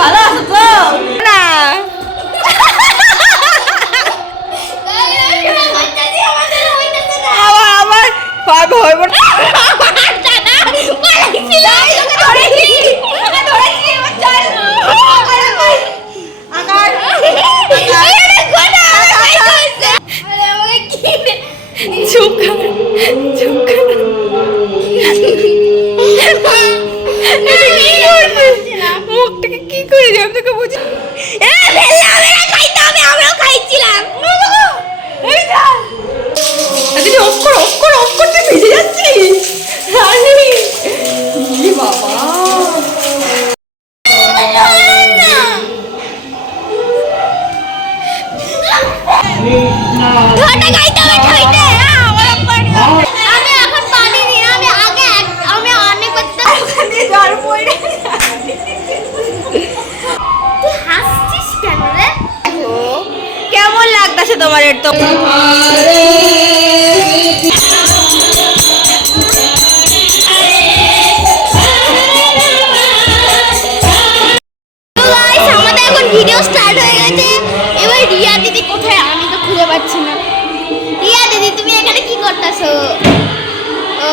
ভালো আছো তো না আমার পারবো হইব না মুখটাকে কি করে যাও তোকে বুঝি আমরাও খাইছিলাম অফ করো তুই ভিজে যাচ্ছিস বাবা কেমন লাগতেছে তোমার এর তো আমাদের এখন ভিডিও স্টার্ট হয়ে গেছে। এবার রিয়া দিদি কোথায় আমি তো খুঁজে পাচ্ছি না। রিয়া দিদি তুমি এখানে কি করতেছো? ও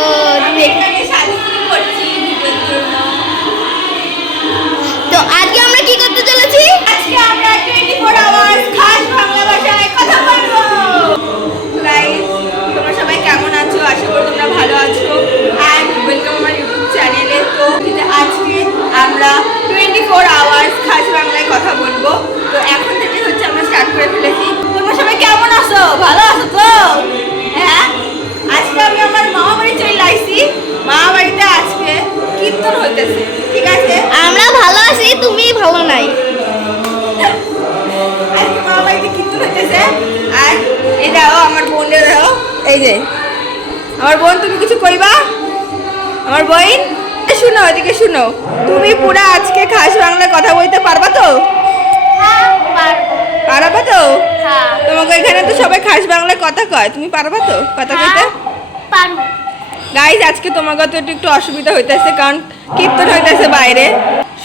তুমি এখানে সাজুগুজু করছি ভিডিওর জন্য। তো আজকে আমরা কি করতে চলেছি? আজকে আমরা 24 আওয়ার্স খাস বাংলা ভাষায় কথা বলবো। গাইস তোমরা সবাই কেমন আছো? আশা করি তোমরা ভালো আছো। এন্ড ওয়েলকাম আমার ইউটিউব চ্যানেলে। তো আজকে আমরা 24 আওয়ার্স খাস বাংলায় কথা বলবো। তো এখন থেকে হচ্ছে আমরা স্টার্ট করে ফেলেছি। তোমরা সবাই কেমন আছো? ভালো আছো তো? হ্যাঁ, আজকে আমি আমার মামা বাড়ি চলে আইছি। মামা বাড়িতে আজকে কীর্তন হইতেছে, ঠিক আছে? আমরা ভালো আছি, তুমি ভালো নাই। আজকে মামা বাড়িতে কীর্তন হইতেছে। আর এই দেখো আমার বোনেরাও, এই যে আমার বোন, তুমি কিছু কইবা? আমার বোন শুনো, এদিকে শুনো। তুমি পুরো আজকে খাস বাংলায় কথা বলতে পারবা তো? পারবা তো? তোমাকে এখানে তো সবাই খাস বাংলায় কথা কয়, তুমি পারবা তো কথা কইতে? পারবো। গাইজ আজকে তোমাকে তো একটু অসুবিধা হইতেছে, কারণ কীর্তন হইতেছে বাইরে,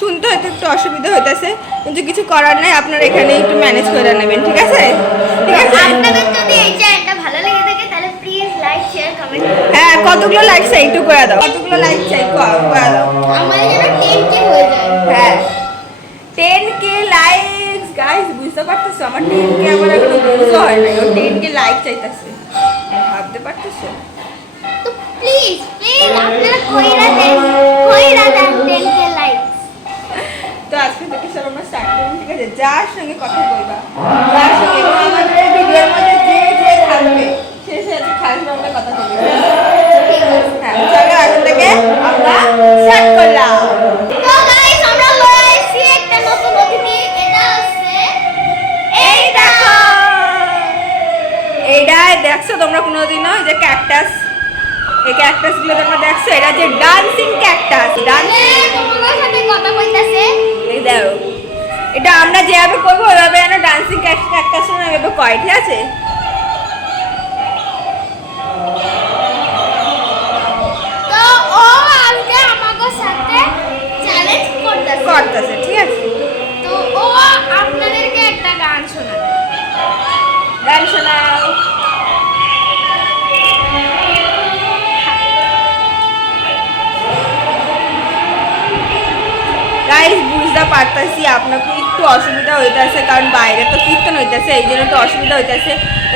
শুনতে হয়তো একটু অসুবিধা হইতেছে, কিন্তু কিছু করার নাই। আপনারা এখানে একটু ম্যানেজ করে নেবেন, ঠিক আছে? ঠিক আছে। আপনাদের যদি এই চ্যানেলটা ভালো লেগে থাকে তাহলে প্লিজ লাইক শেয়ার কমেন্ট। হ্যাঁ, কতগুলো লাইক চাই একটু করে দাও। কতগুলো লাইক চাই করে দাও। আমাদের যেন 10K হয়ে যায়। হ্যাঁ, 10K লাইকস। গাইজ বুঝতে পারতেছো, আমার 10K আমার এখনো বুঝতে হয় নাই। ও 10K লাইক চাইতেছে, ভাবতে পারতেছো? তো প্লিজ আপনারা কইরা দেন 10K লাইকস। তো আজকে থেকে সব আমরা স্টার্ট করব, ঠিক আছে? যার সঙ্গে কথা বলবা, যার সঙ্গে আমাদের এই ভিডিওর মধ্যে যে থাকবে সে আজকে খাস বাংলা কথা বলবে, ঠিক আছে? হ্যাঁ, চলো আজ থেকে আমরা স্টার্ট করলাম। তো গাইস আমরা লয়ে আইছি একটা নতুন অতিথি। এটা হচ্ছে এই দেখো, এইটা দেখছো তোমরা কোনোদিনও যে ক্যাকটাস, এই ক্যাকটাস গুলো তোমরা দেখছো? এটা যে ডান্সিং ক্যাকটাস, ডান্সিং তোমার সাথে কথা কইতাছে। এই দেখো, এটা আমরা যেভাবে করবো ওইভাবে যেন ডান্সিং ক্যাকটাস এভাবে কয়, ঠিক আছে? তো ও আজকে আমাদের সাথে চ্যালেঞ্জ করতেছে, ঠিক আছে? তো ও আপনাদেরকে একটা গান শোনাবে। গান শোনাও। গাইস বুঝতে পারতেছি আপনাকে একটু অসুবিধা হইতেছে, কারণ বাইরে তো কীর্তন হইতেছে, এই জন্য তো অসুবিধা হইতেছে।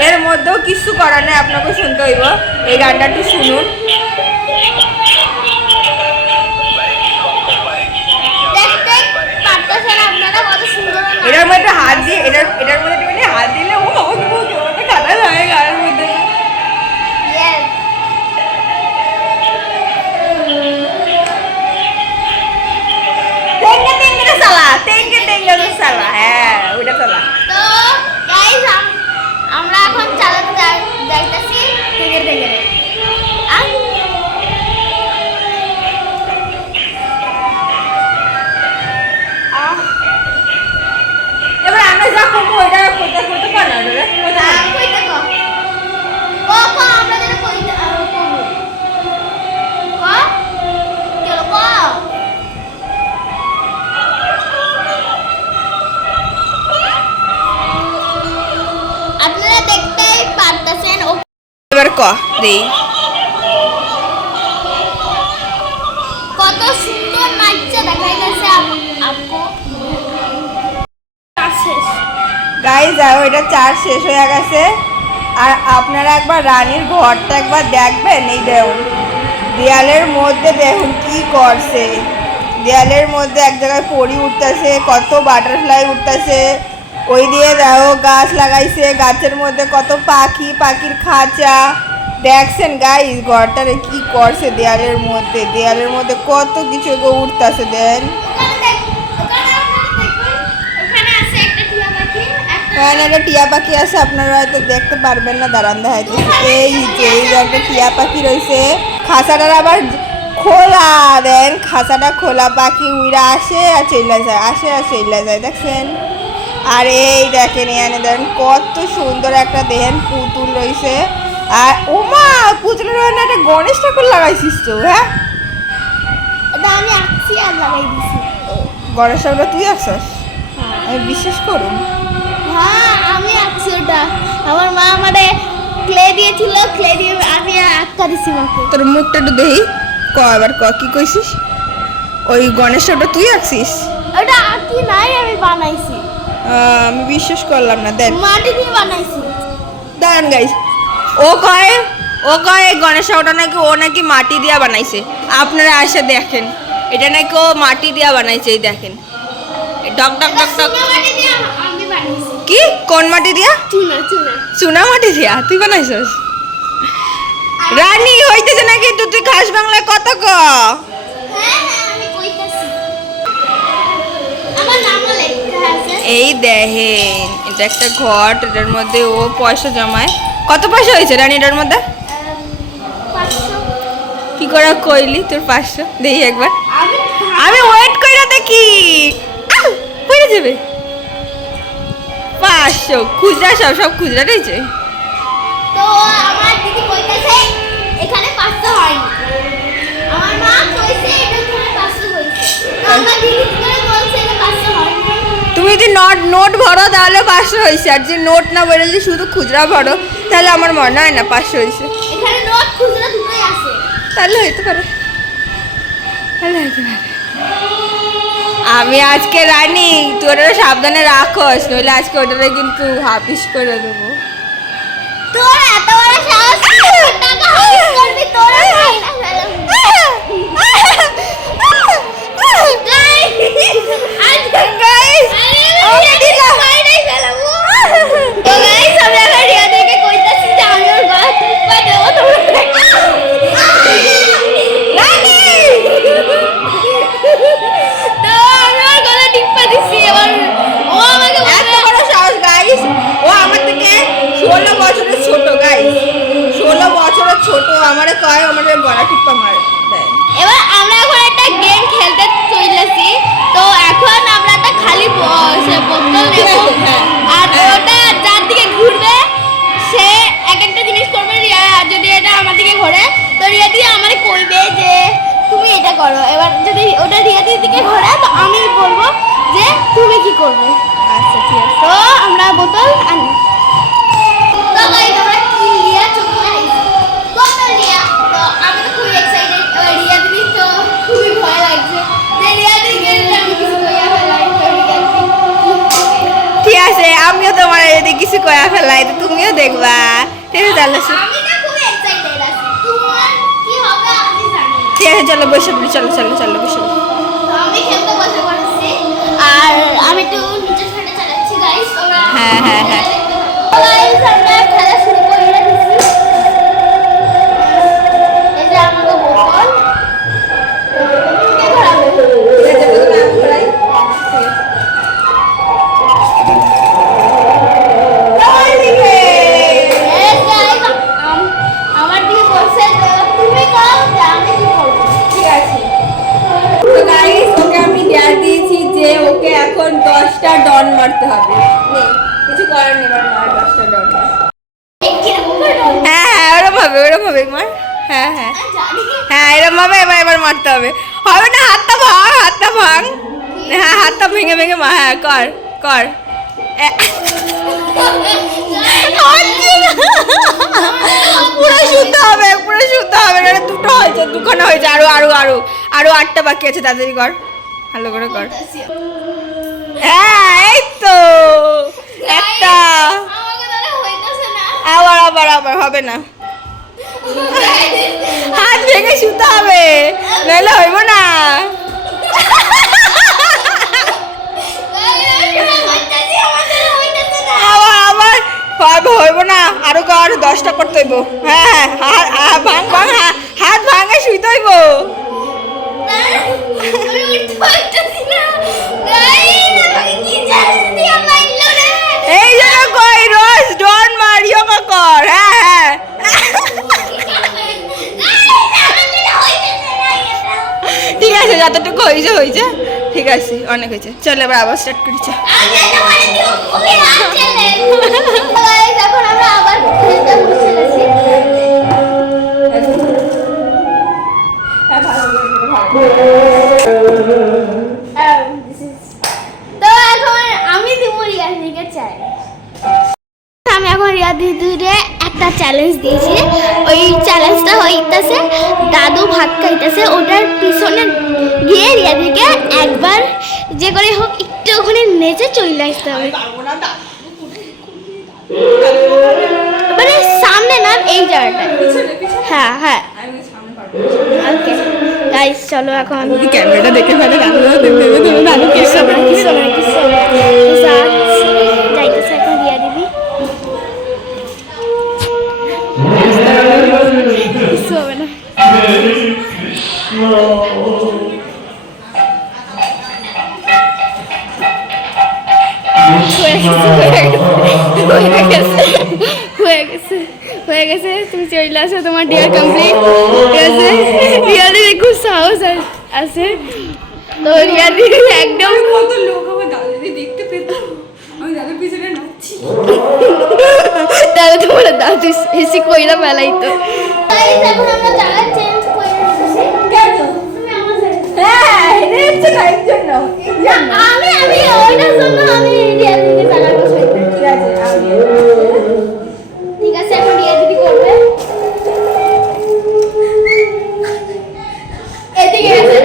এর মধ্যেও কিছু করার নেই, আপনাকে শুনতে হইব। এই গানটা একটু শুনুন। এটার মধ্যে হাত দিয়ে, এটার মধ্যে হাত দিলে ও আমাকে কাটা যায় গানের মধ্যে। হ্যাঁ, ওইটা চালা। তো গাইস আমরা এখন চালাতে যাইতাছি থেকে থেকে। এবার আমরা যা করবো ওইটা করতে পারো না রে? কইতে কো কো আমরা যেন কইতে করব। কো কি হলো কো ক দেই কত সুন্দর নাচছে দেখাই গেছে আপকো শেষ গাইস যাও এটা চার শেষ হয়ে গেছে আর আপনারা একবার রানীর ঘরটা একবার দেখবেন এই দেখুন দেয়ালের মধ্যে দেখুন কি করছে দেয়ালের মধ্যে এক জায়গায় পরি উঠতেছে কত বাটারফ্লাই উঠতেছে ওই দিয়ে দেখো গাছ লাগাইছে গাছের মধ্যে কত পাখি পাখির খাঁচা দেখছেন গাইস ঘরটারে কি করছে দেয়ালের মধ্যে কত কিছু উঠতেছে দেন এখানে একটা টিয়া পাখি আছে আপনারা হয়তো দেখতে পারবেন না দাঁড়ান দেখাইতেছি এই যে একটা টিয়া পাখি রয়েছে খাঁচাটার আবার খোলা দেন খাঁচাটা খোলা পাখি উইরা আসে আর চলে যায় দেখছেন আর এই দেখেন এখানে দেখেন কত সুন্দর একটা দেখেন পুতুল রয়েছে আর ওমা পুতুলের ওখানে একটা গণেশ ঠাকুর লাগাইছিস তো হ্যাঁ এটা আমি আঁকছি আর লাগাই দিছি গণেশ ঠাকুরটা তুই আঁকছস আমি বিশ্বাস করুন হ্যাঁ আমি আঁকছি ওটা আমার মা আমারে ক্লে দিয়েছিল ক্লে দিয়ে আমি আঁকা দিছি মাকে তোর মুখটা একটু দেখি এবার কি কইছিস ওই গণেশ ঠাকুরটা তুই আঁকছিস ওটা আঁকি নাই আমি বানাইছি আমি বিশ্বাস করলাম না দেখ মাটি দিয়ে বানাইছি দাঁড়ান গাইস ও কয় গণেশ ঠাকুরটা নাকি ও নাকি মাটি দিয়া বানাইছে আপনারা এসে দেখেন এটা নাকি ও মাটি দিয়া বানাইছে এই দেখেন ডক ডক ডক ডক মাটি দিয়ে আমি বানাইছি কি কোন মাটি দিয়া চুনা চুনা মাটি দিয়া তুই বানাইছস রানী হইতেছে নাকি তুই খাস বাংলায় কত ক হ্যাঁ আমি কইতাছি আমার নামও লেখা আছে এই দেখেন এটা একটা ঘর এটার মধ্যে ও পয়সা জমায় কত পয়সা হয়েছে রানী এটার মধ্যে 500 কি করে কইলি তোর 500 দেখি একবার আমি আমি ওয়েট কইরা দেখি পড়ে যাবে 500 খুচরা সব খুচরা রয়েছে তো আমার দিদি কইতাছে এখানে 500 হয়নি আমার মা কইছে এটা এখানে 500 হইছে তো আমার দিদি করে বলছে এটা 500 হয়নি তুমি যদি নোট ভরো তাহলে 500 হয়েছে আর যে নোট না ভরে যদি শুধু খুচরা ভরো তাহলে আমার মনে হয় না 500 হয়েছে এখানে নোট খুচরা দুটোই আছে তাহলে হইতে পারে আমি আজকে রানী তোরা সাবধানে রাখস নইলে আজকে ওটারে কিন্তু হাফিস করে দেবো তোর এত বড় সাহস টাকা হাফিস করবি তোর খাইনা ছোট আমারে কয় আমাদের গলা টিপ্পা মারে এবার আমরা এখন একটা গেম খেলতে চলেছি তো এখন আমরা একটা খালি বোতল নেব আর ওটা যার দিকে ঘুরবে সে এক একটা জিনিস করবে রিয়া যদি এটা আমার দিকে ঘোরে তো রিয়া দিয়ে আমারে কইবে যে তুমি এটা করো এবার যদি ওটা রিয়া দিকে ঘোরে তো আমি বলবো যে তুমি কি করবে আচ্ছা ঠিক আছে তো আমরা বোতল আনি তো গাইস আমরা কি লিয়া চলে আইছি বোতল লিয়া তো আমি তো খুব এক্সাইটেড রিয়া দিদি তো খুবই ভয় লাগছে যে রিয়া দিদি গেলে আমি কিছু কইয়া ফেলাই তো রিয়া দিদি ঠিক আছে আমিও তোমার যদি কিছু কয়া ফেলাই তো তুমিও দেখবা ঠিক আছে তাহলে আমি তো খুব এক্সাইটেড আছি তোমার কি হবে আমি জানি না ঠিক আছে চলো বসে পড়ি চলো বসে পড়ি তো আমি খেলতে বসে পড়েছি আর আমি একটু নিচের সাইডে চালাচ্ছি গাইস তোমরা হ্যাঁ গাইস আমরা খেলা শুরু করে দিয়েছি এই যে আমাদের বোতল আমার দিকে বলছে তুমি করো আমি কি করব ঠিক আছে তো গাইস ওকে আমি ডেয়ার দিয়েছি যে ওকে এখন 10টা ডন মারতে হবে কিছু করার নেই মার 10টা ডন হ্যাঁ ওরম হবে মার হ্যাঁ এরম হবে এবার মারতে হবে না হাতটা ভাঙ হ্যাঁ হাতটা ভেঙে মা হ্যাঁ কর পুরো শুতে হবে, পুরো শুতে হবে। এটা দুটো হয়েছে, দুখানা হয়েছে, আরো আরো আরো আরো 8টা বাকি আছে। তাড়াতাড়ি কর, ভালো করে কর। হ্যাঁ এই তো একটা। আবার আবার আবার হবে না, হাত ভেঙে শুতে হবে, নাহলে হইব না। আবার আবার হইব না, আরো কর, 10টা করতে হইব। হ্যাঁ হ্যাঁ, ভাঙ ভাঙ, হাত ভাঙে শুইতে হইব। এই জন্য কই রোজ ডন মারিও কর। হ্যাঁ হ্যাঁ ঠিক আছে, যতটুকু হয়েছে হয়েছে, ঠিক আছে, অনেক হয়েছে। চল এবার আবার স্টার্ট করেছে। এখন আমরা আবার খেলতে বসে গেছি। তো এখন আমি দিব রিয়াদিকে চ্যালেঞ্জ। আমি এখন রিয়াদিকে একটা চ্যালেঞ্জ দিয়েছি। ওই চ্যালেঞ্জটা হইতেছে দাদু ভাত খাইতেছে, ওটার পিছনে গিয়ে রিয়াদিকে একবার যে করে হোক একটু ওখানে নেচে চলে আসতে হবে। মানে সামনে না, এই জায়গাটায়। হ্যাঁ হ্যাঁ ওকে গাইস, চলো এখন ক্যামেরাটা দেখে ফেলে, দাদু যাইতেছে এখন রিয়া দিদি। কিছু হবে না। হয়ে গেছে, তুমি চলে আসো, তোমার ডিয়ার কমপ্লিট। ঠিক আছে, রিয়া দিদি খুব সাহস আছে তো। রিয়া দিদি একদম কত লোক আমার দাদু দিদি দেখতে পেত, আমি দাদুর পিছনে নাচছি। তাহলে তোমার দাদু এসে কইরা ফেলাই তো। এখন আমরা জায়গা চেঞ্জ করে দিতেছি। কেন? হ্যাঁ এটা হচ্ছে লাইভ জন্য। আমি ওইটার জন্য আমি রিয়া দিদিকে জায়গা বসাই। ঠিক আছে, আমি ঠিক আছে, এখন রিয়া দিদি করবে। এদিকে গেছে,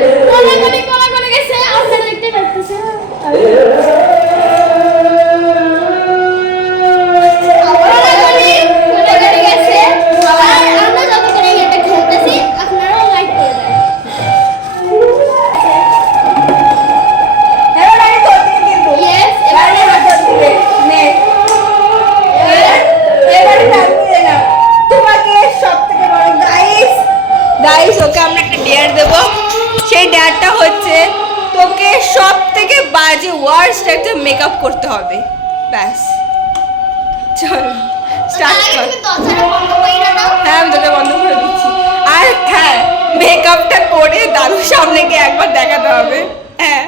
কোলা গেছে, আপনারা দেখতে পাচ্ছেন। কোলা গেছে, আর আমরা যত করে এটা খেলতেছি, আপনারাও লাইক করে দেন। এবার আমি ধরতে কিন্তু। Yes, এবারে হাত ধরতে নে। এবারে থাকবে না। তোমাকে সবথেকে বড় গাইস ওকে আমরা একটা ডেয়ার দেব। সেই ডেয়ারটা হচ্ছে তোকে সবথেকে বাজে ওয়ার্স্ট একটা মেকআপ করতে হবে। ব্যাস চল স্টার্ট কর। হ্যাঁ আমি তোকে বন্ধ করে দিচ্ছি। আর হ্যাঁ, মেকআপটা করে দাদুর সামনে গিয়ে একবার দেখাতে হবে। হ্যাঁ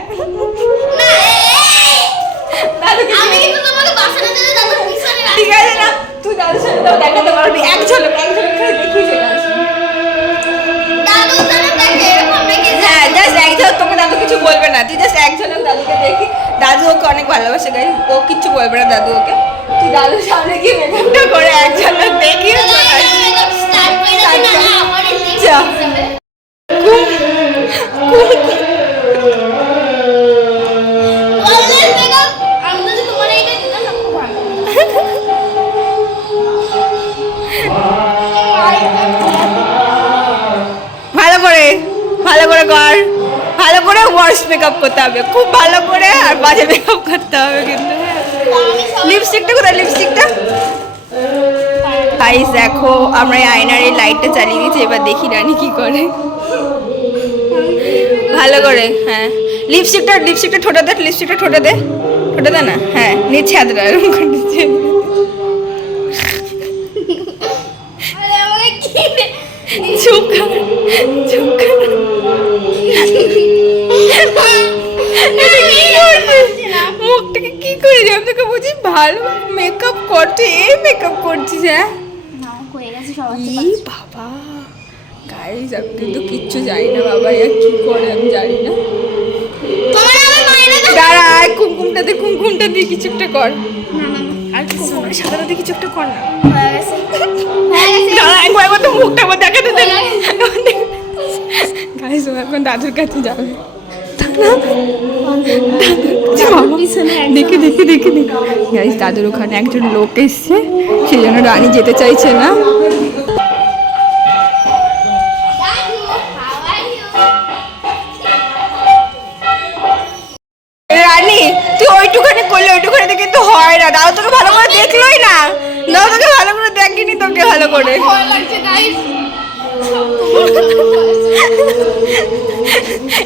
দাদুকে আমি কিন্তু তোমাকে বাসাতে দিতে দাদুর পিছনে রাখি। ঠিক আছে না, তুই দাদুর সামনে তাও দেখাতে পারবি। এক ঝলক করে দেখিয়ে চলে আসবি। দাদু জানে দেখে এরকম নাকি? হ্যাঁ জাস্ট এক ঝলক, তোকে দাদু কিছু বলবে না, তুই জাস্ট এক ঝলক দাদুকে দেখি। দাদু ওকে অনেক ভালোবাসে গাই, ও কিচ্ছু বলবে না দাদু ওকে। তুই দাদুর সামনে গিয়ে মেকআপটা করে এক ঝলক দেখিয়ে চলে আসবি। স্টার্ট করে দিই না, না আমার এই যা। অলওয়েজ মেকআপ আমি যদি তোমার এইটা দিতাম না খুব ভালো। ভালো করে কর, ভালো করে ওয়ার্স্ট মেকআপ করতে হবে, খুব ভালো করে, আর বাজে মেকআপ করতে হবে কিন্তু। লিপস্টিকটা কোথায়, লিপস্টিকটা? গাইস দেখো, আমরা এই আয়নার এই লাইটটা চালিয়ে দিয়েছি, এবার দেখি রানী কি করে। ভালো করে, হ্যাঁ লিপস্টিকটা ঠোঁটে দে, লিপস্টিকটা ঠোঁটে দে না, হ্যাঁ নিচে হাতটা এরকম করে নিচে। আরে আমাকে কি চুপ কর। মুখটাকে কি করে যাও, তোকে বুঝি ভালো মেকআপ করছিস, এই মেকআপ করছিস? হ্যাঁ না হয়ে গেছে সব ই বাবা গাইস, আমি কিন্তু কিচ্ছু জানি না বাবা, ইয়া কি করে আমি জানি না। তোমার আমি মাইনে দাও। দাঁড়া, কুমকুমটা দিয়ে কিছু একটা কর। না আর সাদাটা কিছু একটা কর না। হয়ে গেছে হয়ে গেছে দাঁড়া, একবার তো মুখটা আবার দেখাতে দে। গাইস, ও এখন দাদুর কাছে যাবে। দেখে দেখে দেখে দেখে গাইস, দাদুর ওখানে একজন লোক এসছে, সেই জন্য রানী যেতে চাইছে না। দাদু হাউ আর ইউ রানী, তুই ওইটুখানি করলে ওইটুখানি কিন্তু হয় না। দাদু তোকে ভালো করে দেখলোই না। দাদু তোকে ভালো করে দেখিনি, তোকে ভালো করে। ভয় লাগছে গাইস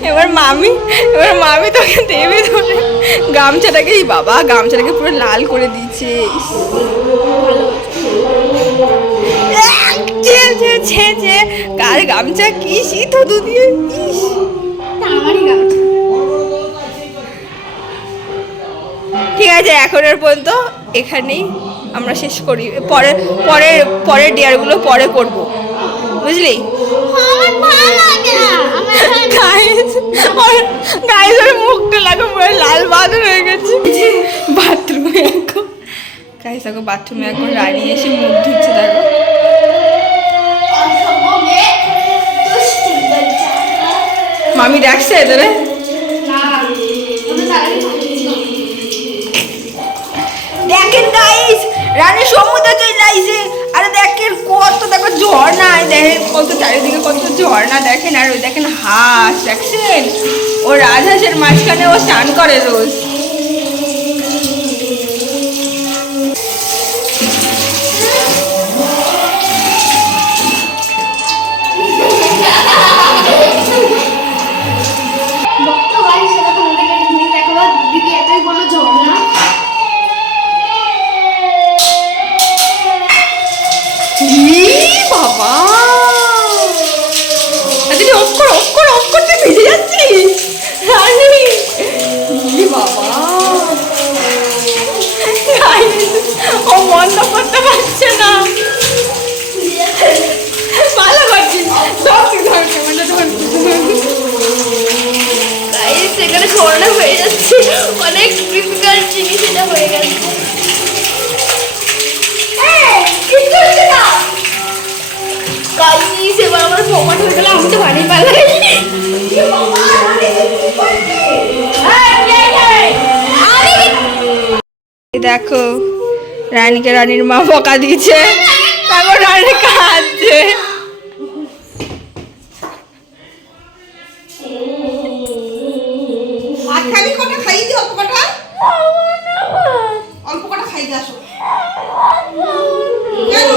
এবার মামি তোকে দেবে ধরে গামছাটাকে, এই বাবা গামছাটাকে পুরো লাল করে দিচ্ছে। ইস, কার গামছা, কি শীত হতো দিয়ে। ইস, আমারই গামছা ঠিক আছে, এখনের পর্যন্ত এখানেই আমরা শেষ করি। পরের ডিয়ারগুলো পরে করব, বুঝলি? আমার ভালো লাগে না আমার গাইস, ওর মুখটা লাগো পুরো লাল বাদর হয়ে গেছে। বাথরুমে এখন গাইস, এখন বাথরুমে এখন রানী এসে মুখ ধুচ্ছে। দেখো মামি দেখছে এদের। দেখেন গাইস, রানী সমুদ্রে চলে আইছে। আরে দেখেন কত, দেখো ঝর্ণা, দেখেন কত চারিদিকে কত ঝর্ণা দেখেন। আর ওই দেখেন হাঁস, দেখছেন? ও রাজহাঁসের মাঝখানে ও স্নান করে রোজ। তো গাইস সেটা তো মনে করে তুমি দেখো দিদি এতই বলো ঝর্ণা বাবা, তুই অফ করতে ভিজে যাচ্ছিস রানী। বাবা, ও বন্ধ করতে পারছে না। ভালো করছিস, গাইস এখানে ঝর্ণা হয়ে যাচ্ছে অনেক ডিফিকাল্ট জিনিস এটা হয়ে গেছে গাইস এবার আমার প্রমাণ হয়ে গেল আমি তো ভারী পালাই দেখো, রানীকে রানীর মা বকা দিয়েছে, তারপর রানী কাঁদছে। খালি কটা খাই দিও, অল্প কটা খাই দিয়ে আসো। কেন?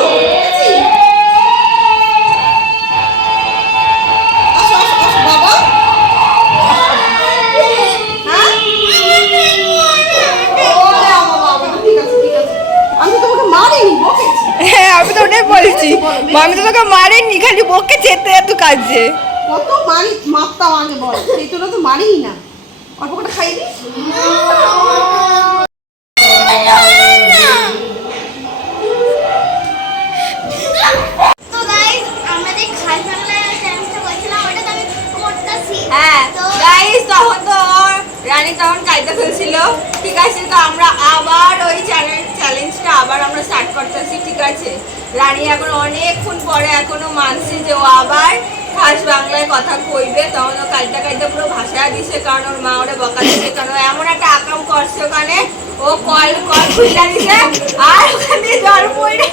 আসো আসো আসো বাবা। হ্যাঁ? ওরে আমার বাবা, ঠিক আছে ঠিক আছে। আমি তো তোমাকে মারিনি, বকেছি। হ্যাঁ, আমি তো ওটাই বলছি, মামি তো তোকে মারেননি, খালি বকে যেতে এত কাজে। কত মারি মাপতাম আগে বল, সেই তো তো মারিই না। অল্প কটা খাই দিই। তো গাইস আমরা যে খাই বাংলা চ্যালেঞ্জটা করেছিলাম ওটা তো আমি করতেছি হ্যাঁ গাইস, তখন তো রানী তখন কাইতে ফেলছিল। ঠিক আছে, তো আমরা আবার ওই চ্যালেঞ্জটা আবার আমরা স্টার্ট করতেছি। ঠিক আছে, রানী এখন অনেকক্ষণ পরে এখনো মানছি যে ও আবার খাস বাংলায় কথা কইবে। তখন ও কাইতে পুরো ভাষা দিছে, কারণ ওর মা ওরে বকা দিছে, কারণ ও এমন একটা আকাম করছে ওখানে। ও কল খুলে দিছে, আর ওখানে জল পড়ে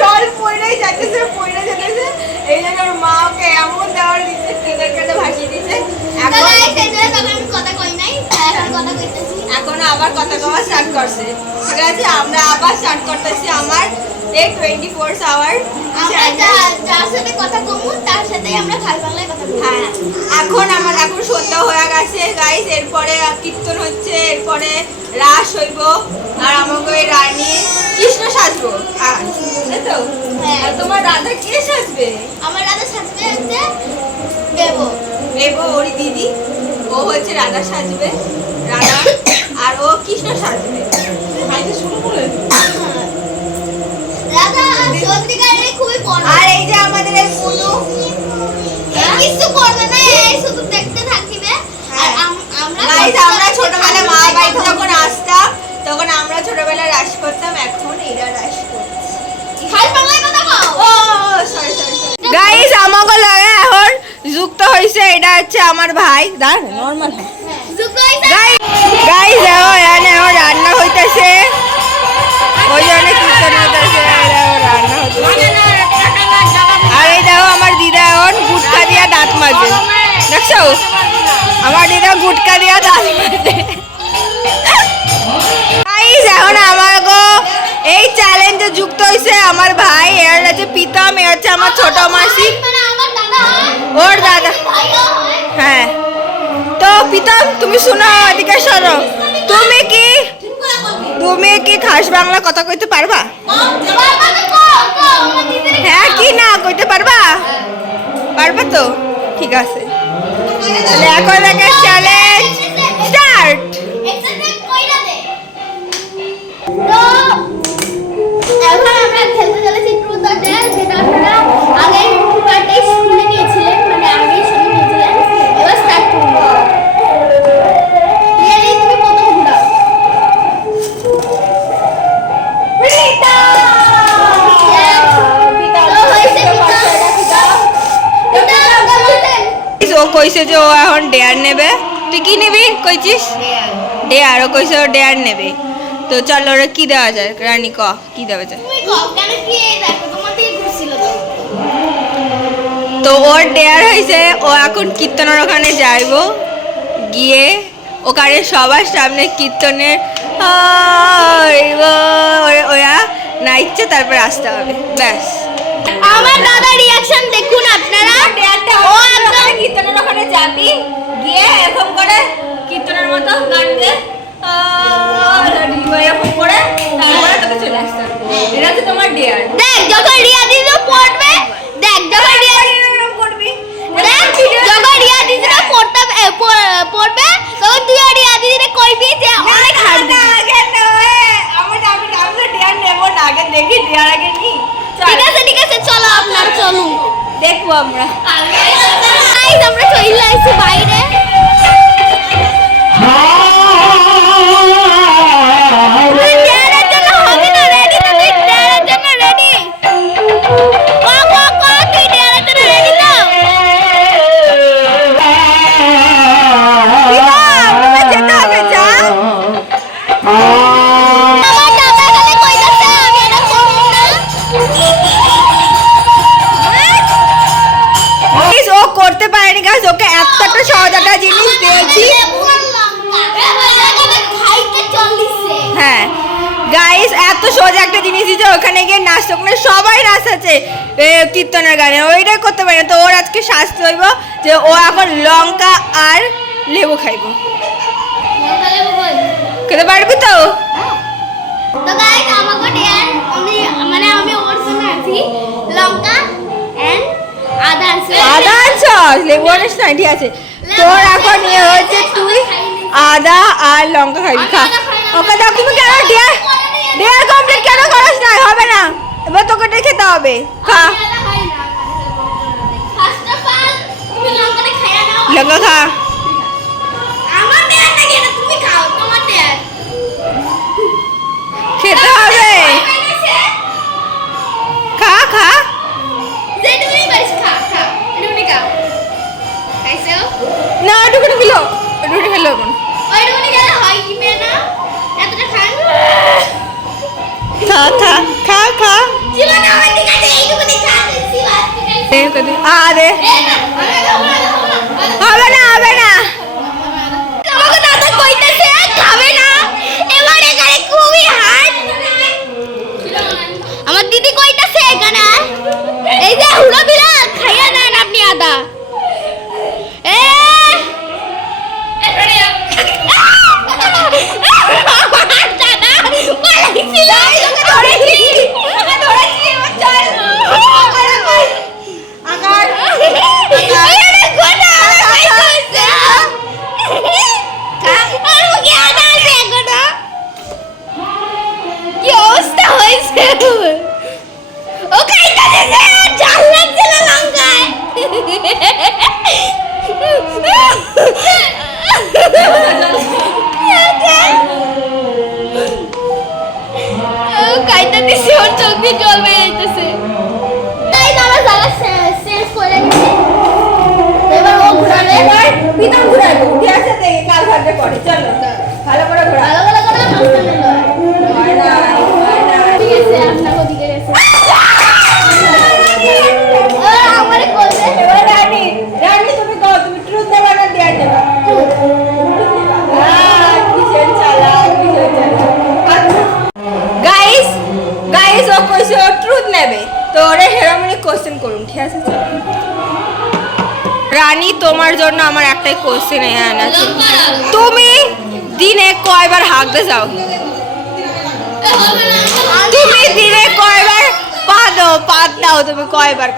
জল পড়েই যেতেছে। এই জন্য ওর মা ওকে এমন দেওয়ার দিচ্ছে, কেটে ভাসিয়ে দিচ্ছে। তো গাইস এজন্য তখন আমি কথা কই নাই এখন কথা কইতেছি এখন আবার কথা কওয়া স্টার্ট করছে। ঠিক আছে, আমরা আবার স্টার্ট করতেছি আমার এই 24 আওয়ার। আমরা যার সাথে কথা কমু তার সাথেই আমরা খাই বাংলায় কথা বলবো হ্যাঁ, এখন সন্ধ্যা হয়ে গেছে গাইস। এরপরে কীর্তন হচ্ছে, এরপরে রাস হইব, আর আমাকে ওই রানী কৃষ্ণ সাজবো। তাই তো? হ্যাঁ। আর তোমার রাধা কে সাজবে? আমার রাধা সাজবে হচ্ছে দেবো দেবো, ওর দিদি। ও হচ্ছে রাধা সাজবে, রাধা, আর ও কৃষ্ণ সাজবে। খাইতে শুরু করে রাধা সত্যিকারের খুবই কর্ম আর এই যে আমাদের এই পুনু, কিছু করবে না এই শুধু দেখতে থাকিবে আর আমরা গাইস, আমরা ছোটবেলায় মা বাড়িতে যখন আসতাম, হচ্ছে আমার ভাই দাঁড় নর্মাল গাইস গাইস দেখো এখানে আমার রান্না হইতেছে ওই জন্য কীর্তন হইতেছে রান্না হইতেছে আর এই দেখো আমার দিদা এখন গুটকা দিয়া দাঁত মাজে দেখছো আমার দিদা গুটকা দিয়া দাঁত মাজে গাইস এখন আমার গো এই চ্যালেঞ্জে যুক্ত হয়েছে আমার ভাই এর হচ্ছে প্রীতম এর হচ্ছে আমার ছোট মাসি মানে আমার দাদা ওর দাদা ভাইও হয় হ্যাঁ তো প্রীতম তুমি শোনো এদিকে শোনো তুমি কি খাস বাংলা কথা কইতে পারবা হ্যাঁ কি না কইতে পারবা পারবা তো ঠিক আছে তাহলে এখন একটা চ্যালেঞ্জ স্টার্ট এখন আমরা খেলতে চলেছি ট্রুথ অর ডেয়ার যেটা আপনারা আগে পার্টে শুনে নিয়েছিলেন মানে আগেই শুনে নিয়েছিলেন এবার স্টার্ট করব রিয়েলি তুমি প্রথম ঘুরাও রিতা তো হইছে ও কইছে যে ও এখন ডেয়ার নেবে তুই কি নিবি কইছিস ডেয়ার ও কইছে ও ডেয়ার নেবে তো চল ওরা কি দেওয়া যায় রানী ক কি দেওয়া যায় তুমি কও কেন কি দেখো তোমার থেকে ঘুরছিল তো ওর ডেয়ার হয়েছে ও এখন কীর্তনের ওখানে যাইব গিয়ে ওখানে সবার সামনে কীর্তনের ওরা নাচছে তারপর আসতে হবে ব্যাস আমার দাদা রিঅ্যাকশন দেখুন আপনারা ও একদম কীর্তনের ওখানে যাবি গিয়ে এরকম করে কীর্তনের মতো গান গেয়ে এরকম করে তারপরে তোকে চলে আসতে হবে এটা হচ্ছে তোমার ডেয়ার দেখ যখন রিয়া দিদি পড়বে দেখ যখন রিয়া করবি দেখ যখন রিয়া দিদিরা পড়বে তখন তুই আর রিয়া দিদিরে কইবি যে অনেক হার না আগে নয় আমি তো ডেয়ার নেব না আগে দেখি ডেয়ার আগে নি ঠিক আছে চলো আপনারা চলুন দেখবো আমরা গাইস আমরা চলে আইছি বাইরে ডেয়ারের জন্য হবে না রেডি তো তুই ডেয়ারের জন্য রেডি তুই ডেয়ারের জন্য রেডি তো যেতে হবে যা আমার দাদা খালি কইতাছে আমি এটা করব না ও করতে পারেনি গাছ ওকে একটা সহজ একটা জিনিস দিয়েছি হ্যাঁ গাইস এত সোজা একটা জিনিস দিয়েছে ওখানে গিয়ে নাচতে ওখানে সবাই নাচাচ্ছে কীর্তনের গানে ওইটাই করতে পারে না তো ওর আজকে শাস্তি হইব যে ও এখন লঙ্কা আর লেবু খাইব খেতে পারবি তো তো গাইস আমাকে ডেয়ার আমি ওর জন্য আছি লঙ্কা এন্ড আদা আছে আদা আনছস লেবু আনিস না ঠিক আছে তোর এখন ইয়ে হচ্ছে তুই আদা আর লঙ্কা খাবি খা ওকে দাও তুমি কেন ডেয়ার ডেয়ার কমপ্লিট কেন করিস না হবে না এবার তোকে এটা খেতে হবে খা ফার্স্ট অফ অল তুমি লঙ্কাটা খাইয়া নাও লঙ্কা খা আমার ডেয়ার নাকি এটা তুমি খাও তোমার ডেয়ার খেতে হবে খা খা যে তুমি বাস খা তুমি খাও খাইছো না এটুকু খেলো এটুকু খেলো এখন ওই তুমি গেলে হয় কি মে না এতটা খান খা খা খা খা জীবন আমার ঠিক আছে এইটুকু খা দিছি বাস ঠিক আছে দে হবে না হবে না আমাকে দাদা কইতাছে খাবে না এবার এখানে খুবই হার্ড আমার দিদি কইতাছে এখানে এই যে হুড়া বিলা খাইয়া দেন আপনি আদা এ দাদা পালাইছিল ধরেছি চল আকার আরে গোটা খাইছে আর মুখে আদা আছে গোটা কি অবস্থা হয়েছে ও খাইতাছে জাল লাগছে না লঙ্কায় খাইতাছে ওর চোখ দিয়ে জল বেরিয়ে যাইতেছে তাই দাদা শেষ করে নিছি এবার ও ঘুরাবে প্রীতম ঘুরাবো, ঠিক আছে? তো এই কাল ভাগ্যে পড়ে, চলো ভালো করে ঘোরা। ভালো ভালো করে মাঝখানে নয়। হয় না, হয় না। ঠিক আছে, আপনার ওদিকে গেছে। আমারে করবে। এবার রানী, রানী তুমি কও, তুমি ট্রুথ দেবা না দেয়ার দেবা? কিসের চালাক, কিসের চালাক। গাইস, গাইস ও কইছে ও ট্রুথ নেবে, তো ওরে হেরামনি কোশ্চেন করুন, ঠিক আছে? চলো। রানী, তোমার জন্য আমার একটাই কোশ্চেন আছে, তুমি দিনে কয়বার হাগতে যাও? তুমি দিনে কয়বার পাদ দাও তুমি কয়বার?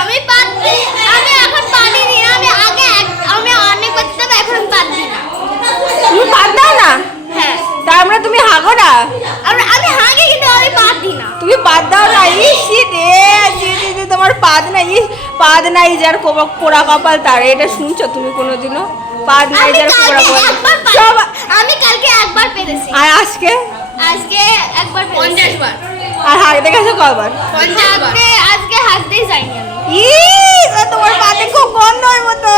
আমি পাচ্ছি, আমি এখন পারিনি। আমি অনেক করতে এখন পাচ্ছি না। তুমি পাদ দাও না? হ্যাঁ, তার মানে তুমি হাগো না? আমি হাগে কিন্তু আমি পাচ্ছি না। তুমি পাদ দাও না? তোমার পাদ নাই, পাদ নাই যার পোড়া কপাল তার, এটা শুনছো তুমি কোনোদিনও? পাদ নাই যার পোড়া কপাল সব। আমি কালকে একবার পেরেছি, আর আজকে একবার 50 বার। আর হাগতে গেছো কয়বার? আজকে হাসতেই যাইনি আমি। তোমার পাতে খুব গন্ধ হইব তো।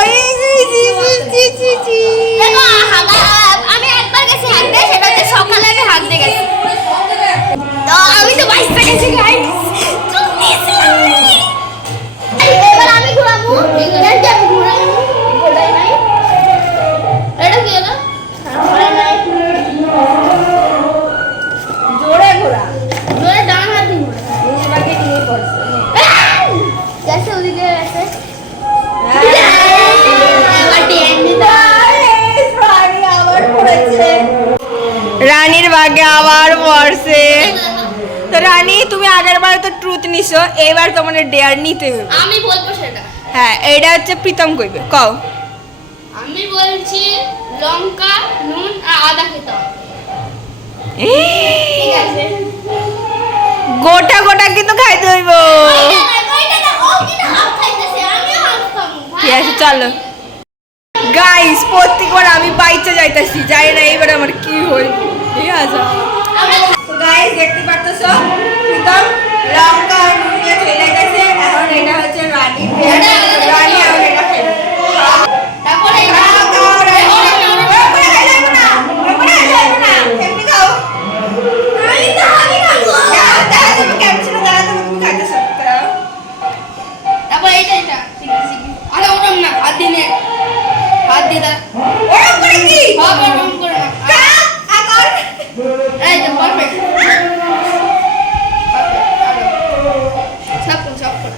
দেখো, আমি একবার গেছি হাঁটতে, সেটা হচ্ছে সকালে আমি হাঁটতে গেছি। তো আমি তো বাইসটা গেছি গাইস। এবার আমি ঘুরাবো। আমি ঘুরাই নাই। এটা কি হলো? ঘুরাই নাই। জোরে ঘোরা, জোরে ডান হাত দিয়ে ঘুরা। নিজেকে নিয়ে পড়ছে। গেছে ওদিকে গেছে। রানীর ভাগ্যে আবার পড়ছে। তো রানী, তুমি আগের বার তো ট্রুথ নিছো, এবার তোমার ডেয়ার নিতে হবে। আমি বলবো সেটা। হ্যাঁ, এটা হচ্ছে প্রীতম কইবে, কও। আমি বলছি লঙ্কা, নুন আর আদা খেতে হবে। ঠিক আছে। গোটা গোটা কিন্তু খাইতে হইব। ঠিক আছে, চলো গাইস, প্রত্যেকবার আমি বাইচে যাইতাছি, জানি না এবার আমার কি হইব। ঠিক আছে গাইস, দেখতে পারতেছো প্রীতম লঙ্কা আর নুন নিয়ে চলে গেছে। এখন এটা হচ্ছে রানী, রানী এখন এটা খাইবে। তারপরে তারপরে এটা আরে ওরম না, হাত দিয়ে দাও। ওরম করে না। এই তো পারফেক্ট। সব করে।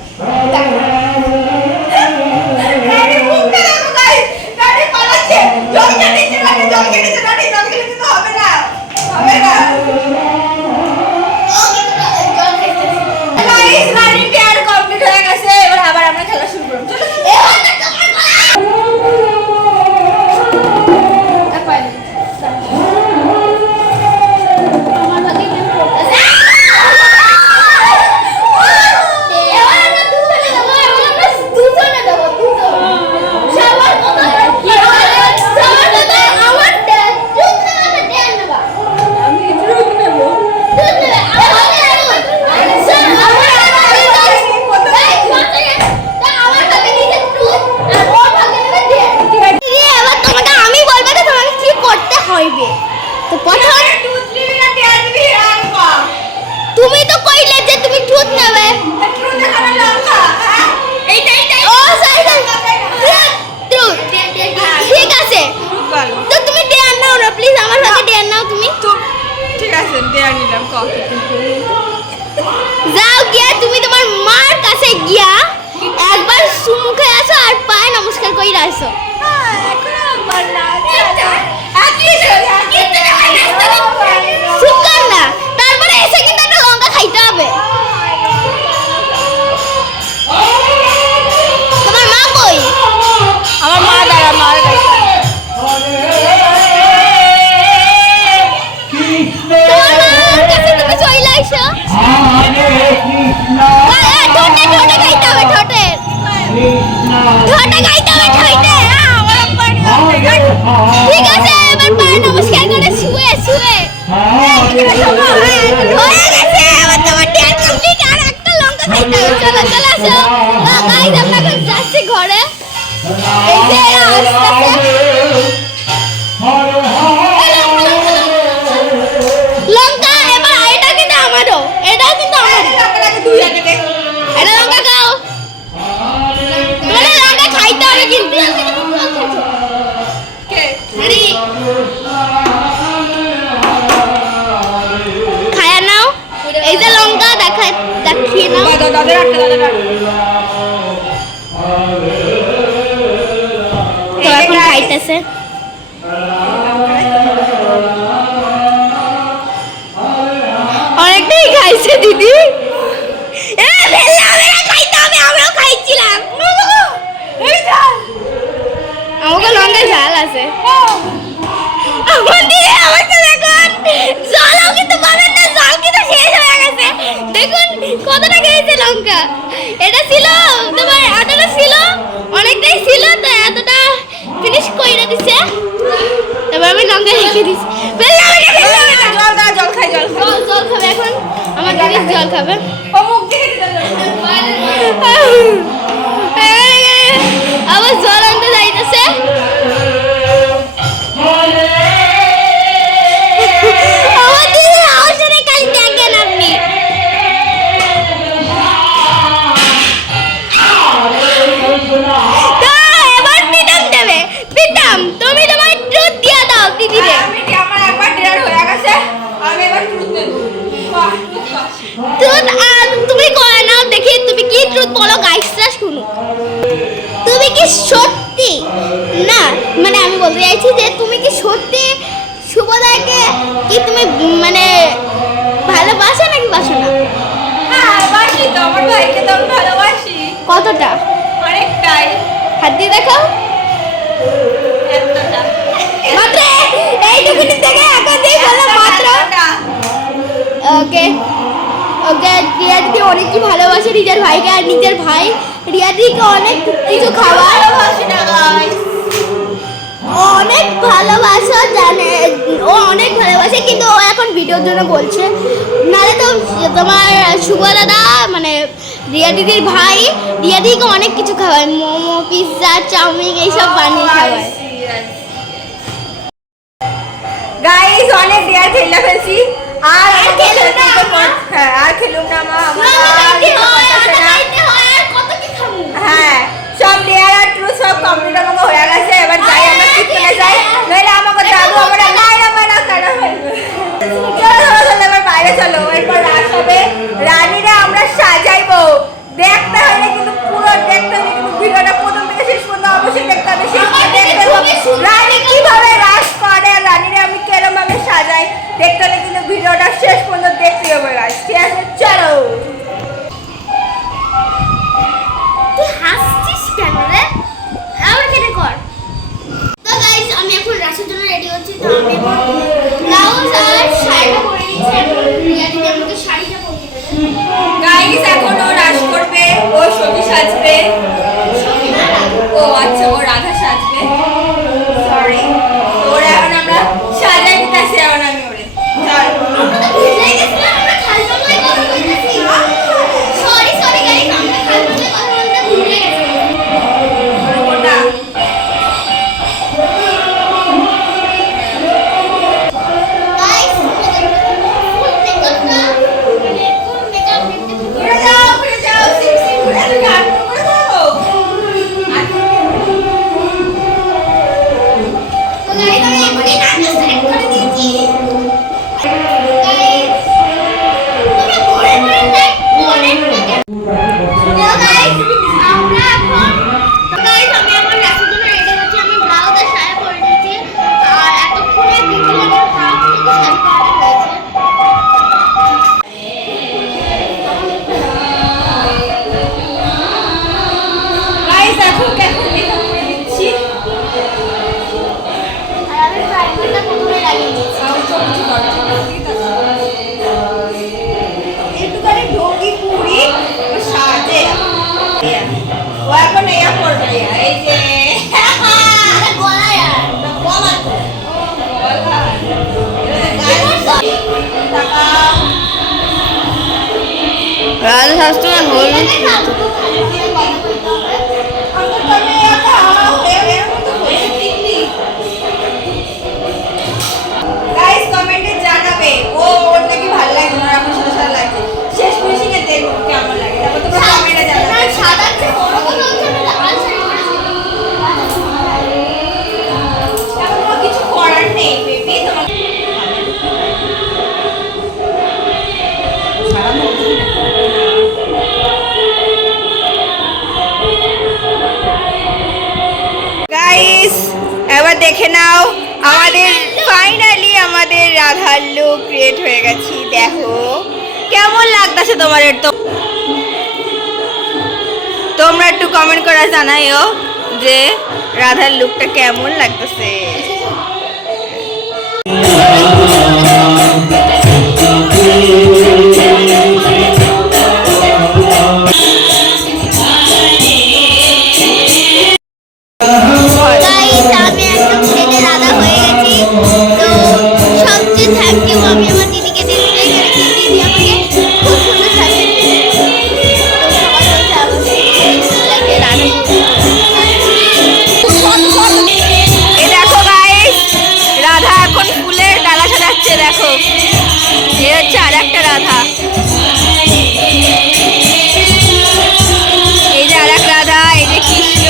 এবার আবার আমরা খেলা শুরু করব। তো প্রথম তুমি তো কইলে যে তুমি টুথ নেবে। ও টুথ ঠিক আছে, তো তুমি ডেয়ার নাও না প্লিজ, আমার সাথে ডেয়ার নাও তুমি। ঠিক আছে, দেয়া নিলাম। যাও গিয়া তুমি তোমার মার কাছে গিয়া একবার সুমুখে আসো আর পায়ে নমস্কার কইরা আসো। চুপ কর না, তারপরে এসে কিন্তু একটা লঙ্কা খাইতে হবে। তোমার মা কই? আমার মা দাঁড়া, মার তোমার মার কাছে তুমি চলে আইসো। ঠোঁটে ঠোঁটে খাইতে হবে, ঠোঁটে ঠোঁটে খাইতে হবে, ঠোঁটে। ঠিক আছে, এবার পায়ে নমস্কার করে শুয়ে শুয়ে আস্তে আস্তে লঙ্কা এবার এটা কিন্তু আমারও, এটাও কিন্তু আমার। এটা লঙ্কা খাও, মানে লঙ্কা খাইতে হবে কিন্তু। আরে খায়া নাও, এই যে লঙ্কা দেখিয়ে নাও। তো এখন খাইতেছে। অনেকটাই খাইছে দিদি। খাইতে হবে, আমরাও খাইছিলাম। আমাকে লঙ্কা ঝাল আছে। আমার দিদি আমাকে দেখুন, জলও কিন্তু পাবেন না, জল কিন্তু শেষ হয়ে গেছে। দেখুন কতটা খেয়েছে লঙ্কা। এটা ছিল তোমার, এতটা ছিল, অনেকটাই ছিল, তো এতটা ফিনিশ করে দিছে। এবার আমি লঙ্কা রেখে দিচ্ছি। জল খাবে এখন, আমার দিদি জল খাবে। আবার জল আনতে যাইতেছে। আমার দিদির আওয়াজটা খালি দেখেন আপনি। তো এবার পিটাম দেবে। পিটাম, তুমি তোমার ট্রুথ দিয়ে দাও দিদিরে। আমার একবার ডিনার হয়ে গেছে, আমি এবার ট্রুথ দেব। ট্রুথ তুমি করে নাও দেখি, তুমি কি ট্রুথ বলো, গাইসরা শুনুক। তুমি কি সত্যি, না মানে আমি বলতে চাইছি যে তুমি কি সত্যি শুভদাকে কি তুমি মানে ভালোবাসো নাকি বাসো না? হ্যাঁ বাসি তো, আমার ভাইকে তো আমি ভালোবাসি কতটা? অনেকটাই। হাত দিয়ে দেখাও। এতটা মাত্র এইটুকুনি থেকে এখন দিয়ে বললাম মাত্র। ওকে ওকে, রিয়া দিদি অনেক কি ভালোবাসে নিজের ভাইকে, আর নিজের ভাই রিয়া দিদিকে অনেক কিছু খাবার ভালোবাসি না গাইস। অনেক ভালোবাসা জানে, ও অনেক ভালোবাসে, কিন্তু ও এখন ভিডিওর জন্য বলছে। নাহলে তো তোমার শুভ দাদা মানে রিয়া দিদির ভাই রিয়া দিদিকে অনেক কিছু খাওয়ায়, মোমো, পিৎজা, চাউমিন এইসব বানিয়ে খাওয়ায়। গাইস অনেক ডিয়ার খেলা ফেলছি, আর খেলুম না আমরা। হ্যাঁ আর খেলুম না মা, হ্যাঁ সব ডিয়ার আর ট্রু সব কমপ্লিট আমাকে হয়ে গেছে। এবার যাই আমরা কিচেনে যাই, নইলে আমাকে দাদু আমরা লাইনা মানা করা হইবে। চলো চলো চলো এবার বাইরে চলো, এরপর রাত হবে, রানীরা আমরা সাজাইবো। দেখতে হলে কিন্তু পুরো দেখতে হবে, কিন্তু ভিডিওটা প্রথম থেকে শেষ পর্যন্ত অবশ্যই দেখতে হবে। শেষ পর্যন্ত দেখতে হবে রানী কিভাবে রাজ করে, আর রানীরা আমি কেরম ভাবে সাজাই, দেখতে হলে কিন্তু ভিডিওটা শেষ পর্যন্ত দেখতে হবে গাইস। ঠিক আছে চলো। তুই হাসছিস কেন রে? আবার কেটে কর। তো গাইস আমি এখন রাসের জন্য রেডি হচ্ছি। তো আমি এখন ব্লাউজ আর শাড়িটা পরে নিচ্ছি। রিয়া দিদি আমাকে শাড়িটা পরিয়ে দেবে। গাইস এখন ও রাজ করবে, ও সবজি সাজবে। ও আচ্ছা ও রাধা সাজবে, সরি। ওরা এখন আমরা সাজাই দিতেছি, এখন আমি ওরে চল। আমরা তো ভুলেই গেছিলাম, আমরা খালি বাংলায় কথা বলতেছি। সরি সরি গাইস, আমরা খালি বাংলায় কথা বলতে ভুলে গেছি। ওটা গাইস ফুল মেকআপটা ফুল মেকআপ নিতে ঘুরে যাও সিম সিম ঘুরে যাও, ঘুরে যাও। তো গাইস আমি এখনই নাচটা স্টার্ট করে দিয়েছি। গাইস তোমরা পরে পরে লাইক করেন না কেন? তো গাইস আমরা এখন গাইস আমি আমার নাচের জন্য রেডি হচ্ছি। আমি ব্লাউজ আর শাড়ি পরে নিয়েছি, আর এতক্ষণে বিকেল আমার হাফ থেকে শাড়ি পরাটা হয়েছে। গাইস এখন মেকআপ করে দিচ্ছি। আর আমি প্রাইমারটা প্রথমে লাগিয়ে নিয়েছি। একটুখানি ঢোকি পুরি ও সাজে, ও এখন ইয়া করবে, এই যে আরে গলায় আর বলা তো রাজা শাস্ত্রমান হল এবার দেখে নাও আমাদের ফাইনালি আমাদের রাধার লুক ক্রিয়েট হয়ে গেছি। দেখো কেমন লাগতেছে তোমার, তো তোমরা একটু কমেন্ট করে জানাইও যে রাধার লুকটা কেমন লাগতেছে। Guys, আমি একদম সেজে রাধা হয়ে গেছি। তো সবচেয়ে থ্যাংক ইউ আমি আমার দিদিকে দিতে গেছি। দিদি আমাকে খুব সুন্দর সাজিয়ে দিয়েছে। তো সবাই বলছে আমাকে সুন্দর লাগে রাধা। এই দেখো গাইস, রাধা এখন ফুলের ডালা সাজাচ্ছে। দেখো এ হচ্ছে আর একটা রাধা। এই যে আর এক রাধা, এই যে Krishna.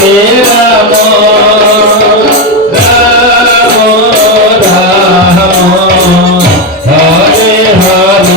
Hare Rama, Rama Rama, Hare Hare.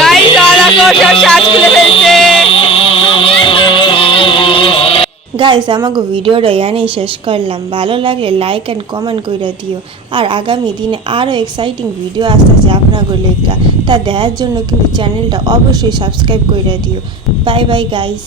Guys Radha সব সাজ খুলে ফেলছে। গাইস আমাকে ভিডিওটা এখানেই শেষ করলাম। ভালো লাগলে লাইক অ্যান্ড কমেন্ট করে দিও। আর আগামী দিনে আরও এক্সাইটিং ভিডিও আসতেছে আপনাদের লেখা, তা দেখার জন্য কিন্তু চ্যানেলটা অবশ্যই সাবস্ক্রাইব করে দিও। Bye bye guys.